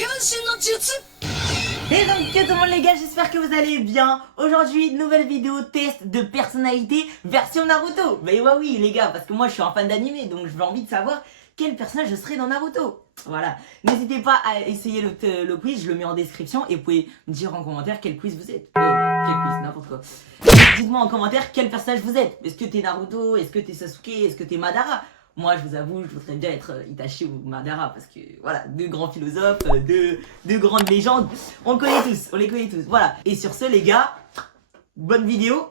Et donc tout le monde les gars, j'espère que vous allez bien. Aujourd'hui, nouvelle vidéo test de personnalité version Naruto. Mais ouais oui les gars, parce que moi je suis un fan d'anime, donc j'ai envie de savoir quel personnage je serai dans Naruto. Voilà, n'hésitez pas à essayer le quiz, je le mets en description et vous pouvez me dire en commentaire quel quiz vous êtes. Quel quiz, n'importe quoi. Dites-moi en commentaire quel personnage vous êtes. Est-ce que t'es Naruto, est-ce que t'es Sasuke, est-ce que t'es Madara? Moi, je vous avoue, je voudrais bien être Itachi ou Madara parce que voilà, deux grands philosophes, deux grandes légendes. On le connaît tous, on les connaît tous. Voilà. Et sur ce, les gars, bonne vidéo.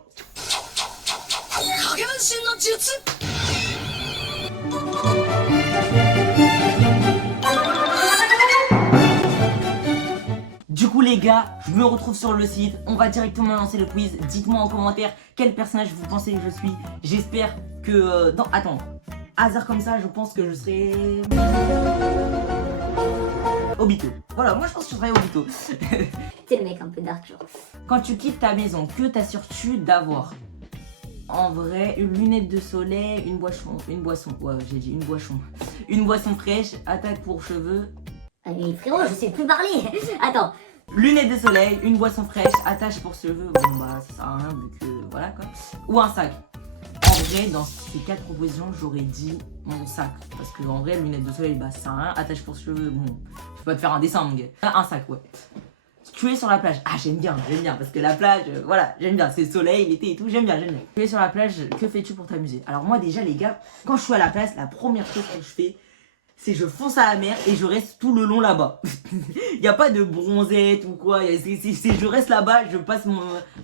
Du coup les gars, je me retrouve sur le site, on va directement lancer le quiz. Dites-moi en commentaire quel personnage vous pensez que je suis. J'espère que... Attends, hasard comme ça, je pense que je serai... Obito. Voilà, moi je pense que je serai Obito. T'es le mec un peu dark genre. Quand tu quittes ta maison, que t'assures-tu d'avoir? En vrai, une lunette de soleil, une boisson, ouais j'ai dit une boisson fraîche, attaque pour cheveux. Allez frérot, je sais plus parler. Attends. Lunettes de soleil, une boisson fraîche, attache pour cheveux, bon bah ça sert à rien vu que voilà quoi. Ou un sac. En vrai, dans ces 4 propositions, j'aurais dit mon sac. Parce que en vrai, lunettes de soleil, bah ça sert à rien, attache pour cheveux, bon, je peux pas te faire un dessin mon gars. Un sac, ouais. Tu es sur la plage, ah j'aime bien, parce que la plage, voilà, j'aime bien, c'est le soleil, l'été et tout, j'aime bien. Tu es sur la plage, que fais-tu pour t'amuser? Alors moi déjà les gars, quand je suis à la plage, la première chose que je fais, c'est je fonce à la mer et je reste tout le long là-bas. Il n'y a pas de bronzette ou quoi, je reste là-bas, je passe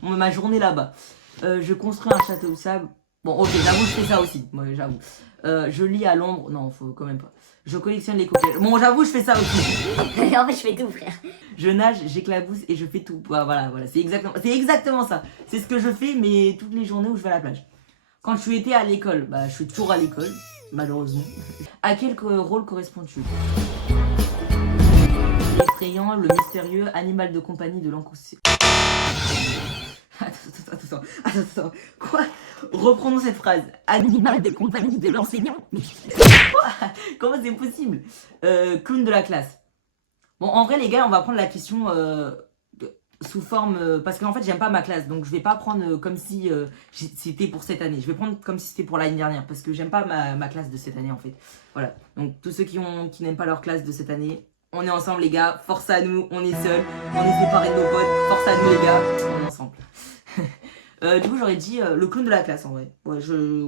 ma journée là-bas. Je construis un château de sable. Bon ok, j'avoue je fais ça aussi, moi j'avoue. Je lis à l'ombre, non faut quand même pas. Je collectionne les coquillages. Bon j'avoue je fais ça aussi. En fait je fais tout frère. Je nage, j'éclabousse et je fais tout. Voilà, c'est exactement ça. C'est ce que je fais mais toutes les journées où je vais à la plage. Quand je étais à l'école, bah je suis toujours à l'école, malheureusement. À quel rôle corresponds-tu? L'effrayant, le mystérieux, animal de compagnie de l'enconscient. Attends. Quoi? Reprenons cette phrase. Animal de compagnie de l'enseignant. Comment c'est possible? Clown de la classe. Bon, en vrai, les gars, on va prendre la question sous forme... parce qu'en fait, j'aime pas ma classe. Donc, je vais pas prendre comme si c'était pour cette année. Je vais prendre comme si c'était pour l'année dernière. Parce que j'aime pas ma classe de cette année, en fait. Voilà. Donc, tous ceux qui n'aiment pas leur classe de cette année, on est ensemble, les gars. Force à nous. On est seuls. On est séparés de nos potes. Force à nous, les gars. On est ensemble. Du coup, j'aurais dit le clown de la classe, en vrai. Ouais, je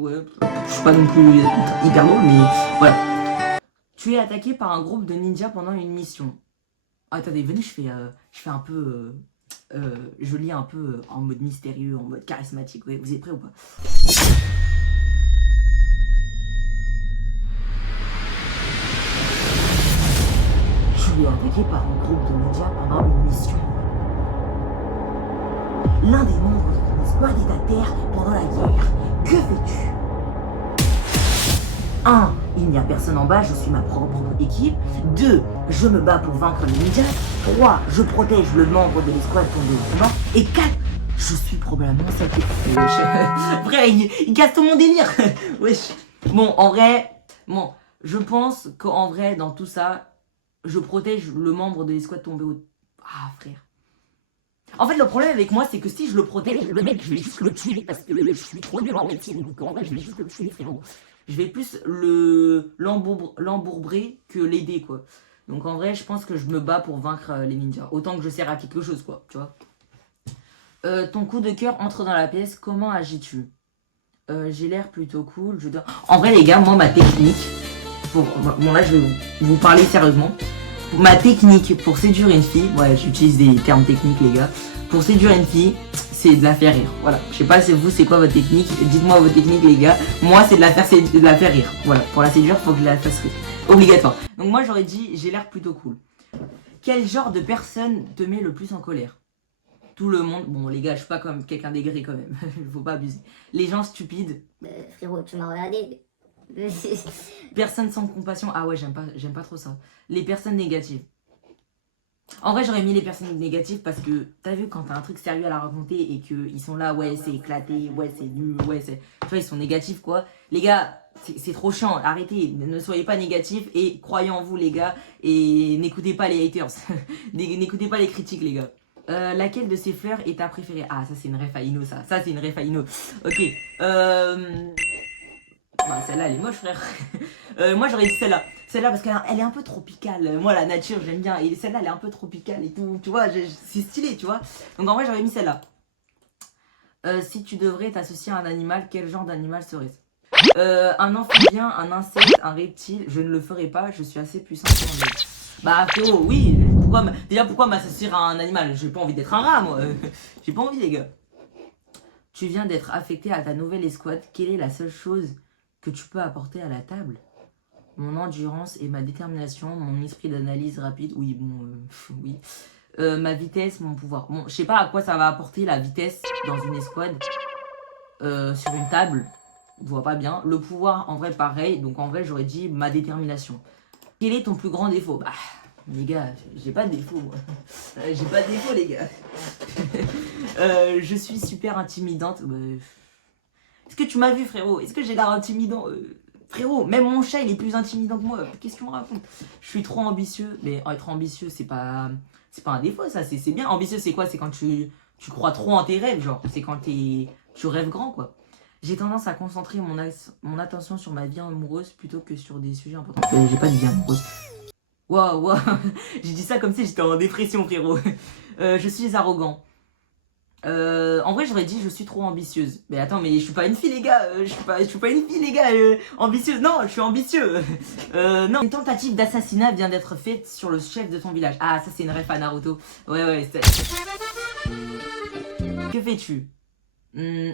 suis pas non plus hyper drôle, mais voilà. Tu es attaqué par un groupe de ninjas pendant une mission. Attendez, venez, je fais un peu... je lis un peu en mode mystérieux, en mode charismatique. Ouais, vous êtes prêts ou pas? Je suis attaqué par un groupe de ninjas pendant une mission. L'un des membres de ton escouade est à terre pendant la guerre. Que fais-tu? 1. Il n'y a personne en bas, je suis ma propre équipe. 2. Je me bats pour vaincre les ninjas. 3. Je protège le membre de l'escouade tombé au combat. Et 4. Je suis probablement sacrifié. Frère, il casse tout mon délire. Wesh. Bon, en vrai, je pense qu'en vrai, dans tout ça, je protège le membre de l'escouade tombé au... Ah, frère. En fait, le problème avec moi, c'est que si je le protège, le mec, je vais juste le tuer parce que je suis trop nul en médecine. Donc en vrai, je vais juste le tuer, frérot. Je vais plus l'embourber que l'aider, quoi. Donc en vrai, je pense que je me bats pour vaincre les ninjas. Autant que je sers à quelque chose, quoi, tu vois. Ton coup de cœur entre dans la pièce, comment agis-tu? J'ai l'air plutôt cool, je dois... En vrai, les gars, moi, ma technique... Bon, là, je vais vous parler sérieusement. Ma technique pour séduire une fille, ouais j'utilise des termes techniques les gars, pour séduire une fille, c'est de la faire rire, voilà. Je sais pas si vous c'est quoi votre technique, dites-moi votre technique les gars, moi c'est de la faire rire, voilà. Pour la séduire, faut que je la fasse rire, obligatoire. Donc moi j'aurais dit, j'ai l'air plutôt cool. Quel genre de personne te met le plus en colère? Tout le monde, bon les gars, je suis pas comme quelqu'un d'aigri quand même, faut pas abuser. Les gens stupides. Frérot, tu m'as regardé. Personne sans compassion, ah ouais j'aime pas trop ça. Les personnes négatives. En vrai j'aurais mis les personnes négatives parce que t'as vu quand t'as un truc sérieux à la raconter et qu'ils sont là, ouais c'est éclaté, ouais c'est nul, ouais c'est... Tu vois ils sont négatifs quoi. Les gars, C'est trop chiant, arrêtez, ne soyez pas négatifs et croyez en vous les gars et n'écoutez pas les haters, n'écoutez pas les critiques les gars. Laquelle de ces fleurs est ta préférée? Ah, ça c'est une Refaino ça c'est une Refaino. Ok, bah celle-là elle est moche frère. Moi j'aurais dit celle-là. Celle-là parce qu'elle est un peu tropicale. Moi la nature j'aime bien et celle-là elle est un peu tropicale et tout. Tu vois, c'est stylé tu vois. Donc en vrai j'aurais mis celle-là. Si tu devrais t'associer à un animal, quel genre d'animal serait-ce? Un amphibien, un insecte, un reptile, je ne le ferai pas, je suis assez puissant pour en être. Bah frérot, oui, pourquoi m'associer à un animal? J'ai pas envie d'être un rat moi. J'ai pas envie les gars. Tu viens d'être affecté à ta nouvelle escouade, quelle est la seule chose que tu peux apporter à la table? Mon endurance et ma détermination, mon esprit d'analyse rapide, oui bon, oui. Ma vitesse, mon pouvoir. Bon, je sais pas à quoi ça va apporter la vitesse dans une escouade. Sur une table, je vois pas bien. Le pouvoir, en vrai, pareil. Donc en vrai, j'aurais dit ma détermination. Quel est ton plus grand défaut? Bah, les gars, j'ai pas de défaut, moi. J'ai pas de défaut, les gars. Je suis super intimidante. Est-ce que tu m'as vu, frérot? Est-ce que j'ai l'air intimidant? Frérot, même mon chat, il est plus intimidant que moi. Qu'est-ce que tu me racontes? Je suis trop ambitieux. Mais être ambitieux, c'est pas un défaut, ça. C'est bien. Ambitieux, c'est quoi? C'est quand tu crois trop en tes rêves, genre. C'est quand tu rêves grand, quoi. J'ai tendance à concentrer mon attention sur ma vie amoureuse plutôt que sur des sujets importants. J'ai pas de vie amoureuse. Waouh. J'ai dit ça comme si j'étais en dépression, frérot. Je suis arrogant. En vrai, j'aurais dit je suis trop ambitieuse. Mais attends, mais je suis pas une fille, les gars. Je suis pas une fille, les gars. Ambitieuse. Non, je suis ambitieux. Non. Une tentative d'assassinat vient d'être faite sur le chef de ton village. Ah, ça, c'est une ref à Naruto. Ouais. Que fais-tu?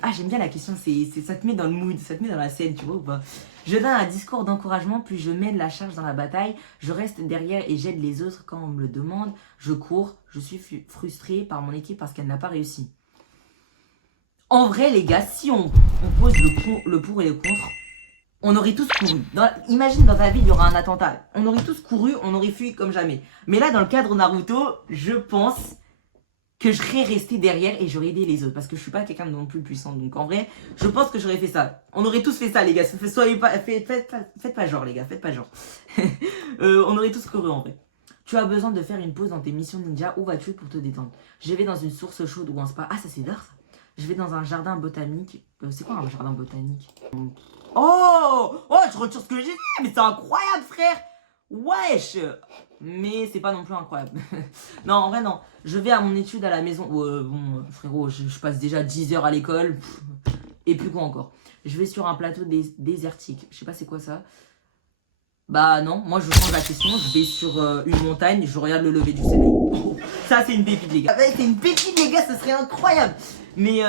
Ah, j'aime bien la question, ça te met dans le mood, ça te met dans la scène, tu vois ou pas? Je donne un discours d'encouragement, puis je mène la charge dans la bataille. Je reste derrière et j'aide les autres quand on me le demande. Je cours, je suis frustré par mon équipe parce qu'elle n'a pas réussi. En vrai, les gars, si on pose le pour et le contre, on aurait tous couru. Imagine dans ta vie, il y aura un attentat. On aurait tous couru, on aurait fui comme jamais. Mais là, dans le cadre Naruto, je pense que je serais resté derrière et j'aurais aidé les autres parce que je suis pas quelqu'un de non plus puissant. Donc en vrai, je pense que j'aurais fait ça. On aurait tous fait ça, les gars. Faites pas genre, les gars. Faites pas genre. On aurait tous couru en vrai. Tu as besoin de faire une pause dans tes missions ninja. Où vas-tu pour te détendre? Je vais dans une source chaude ou un spa. Ah, ça c'est d'art ça. Je vais dans un jardin botanique. C'est quoi un jardin botanique? Oh, je retire ce que j'ai dit. Mais c'est incroyable, frère. Wesh. Mais c'est pas non plus incroyable. Non, en vrai, non. Je vais à mon étude à la maison. Bon, frérot, je passe déjà 10 heures à l'école. Et plus quoi encore. Je vais sur un plateau désertique. Je sais pas c'est quoi ça. Bah non, moi je change la question. Je vais sur une montagne. Je regarde le lever du soleil. Oh, ça, c'est une pépite, les gars. C'est une pépite, les gars. Ce serait incroyable. Mais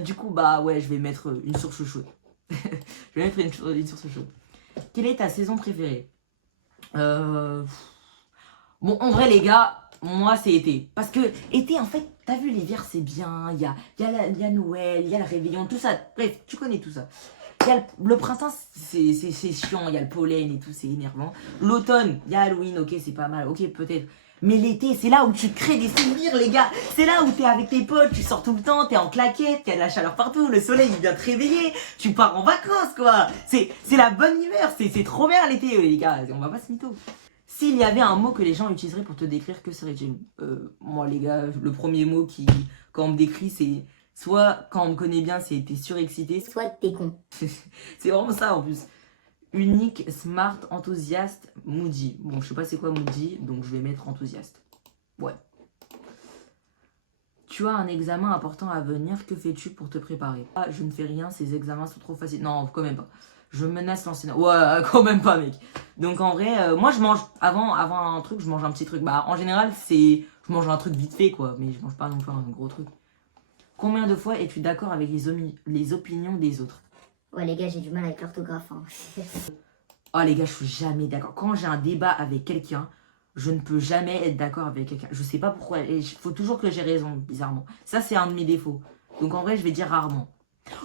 du coup, bah ouais, je vais mettre une source chaude. Je vais mettre une source chaude. Quelle est ta saison préférée? Bon, en vrai, les gars, moi, c'est été. Parce que été, en fait, t'as vu, l'hiver, c'est bien. Il y a Noël, il y a le réveillon, tout ça. Bref, tu connais tout ça. Le printemps, c'est chiant. Il y a le pollen et tout, c'est énervant. L'automne, il y a Halloween, ok, c'est pas mal. Ok, peut-être. Mais l'été, c'est là où tu crées des souvenirs, les gars. C'est là où t'es avec tes potes, tu sors tout le temps, t'es en claquette, t'as de la chaleur partout, le soleil il vient te réveiller, tu pars en vacances, quoi. C'est la bonne humeur, c'est trop bien l'été, les gars. On va pas se mytho. S'il y avait un mot que les gens utiliseraient pour te décrire, que serait-il? Moi, les gars, le premier mot quand on me décrit, c'est soit quand on me connaît bien, c'est t'es surexcité. Soit t'es con. C'est vraiment ça en plus. Unique, smart, enthousiaste, moody. Bon, je sais pas c'est quoi moody, donc je vais mettre enthousiaste. Ouais. Tu as un examen important à venir, que fais-tu pour te préparer? Ah, je ne fais rien, ces examens sont trop faciles. Non, quand même pas. Je menace l'enseignant. Ouais, quand même pas, mec. Donc en vrai, moi je mange, avant un truc, je mange un petit truc. Bah en général, je mange un truc vite fait, quoi. Mais je mange pas non plus un gros truc. Combien de fois es-tu d'accord avec les opinions des autres? Ouais, les gars, j'ai du mal avec l'orthographe. Hein. Oh les gars, je suis jamais d'accord. Quand j'ai un débat avec quelqu'un, je ne peux jamais être d'accord avec quelqu'un. Je sais pas pourquoi. Il faut toujours que j'ai raison, bizarrement. Ça, c'est un de mes défauts. Donc en vrai, je vais dire rarement.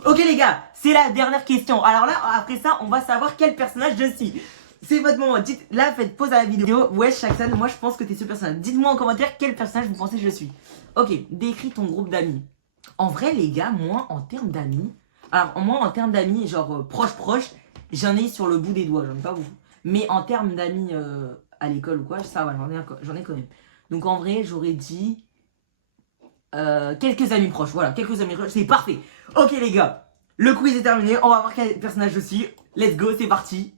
Ok les gars, c'est la dernière question. Alors là, après ça, on va savoir quel personnage je suis. C'est votre moment. Là, faites pause à la vidéo. Ouais, Shaxan, moi je pense que t'es ce personnage. Dites-moi en commentaire quel personnage vous pensez que je suis. Ok, décris ton groupe d'amis. En vrai, les gars, moi, en termes d'amis, genre proche, J'en ai sur le bout des doigts, j'en ai pas beaucoup. Mais en termes d'amis à l'école ou quoi, ça va, j'en ai quand même. Donc en vrai, j'aurais dit quelques amis proches. Voilà, quelques amis proches, c'est parfait. Ok les gars, le quiz est terminé, on va voir quel personnage je suis. Let's go, c'est parti.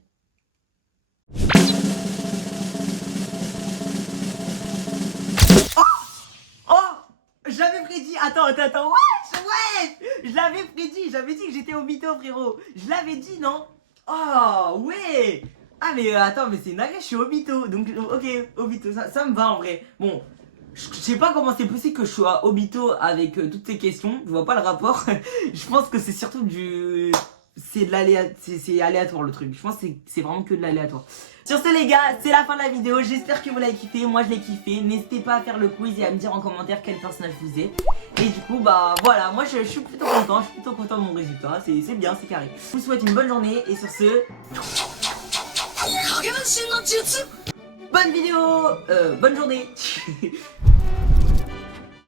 Je l'avais prédit, attends, ouais, je l'avais prédit, j'avais dit que j'étais Obito frérot, je l'avais dit non? Oh ouais. Ah mais attends, mais c'est navré, je suis Obito, donc ok, Obito, ça me va en vrai. Bon, je sais pas comment c'est possible que je sois Obito avec toutes ces questions, je vois pas le rapport. Je pense que c'est surtout c'est de c'est aléatoire le truc, je pense que c'est vraiment que de l'aléatoire. Sur ce les gars, c'est la fin de la vidéo, j'espère que vous l'avez kiffé, moi je l'ai kiffé. N'hésitez pas à faire le quiz et à me dire en commentaire quel personnage vous êtes. Et du coup bah voilà, moi je suis plutôt content de mon résultat, c'est bien, c'est carré. Je vous souhaite une bonne journée et sur ce... bonne vidéo, bonne journée.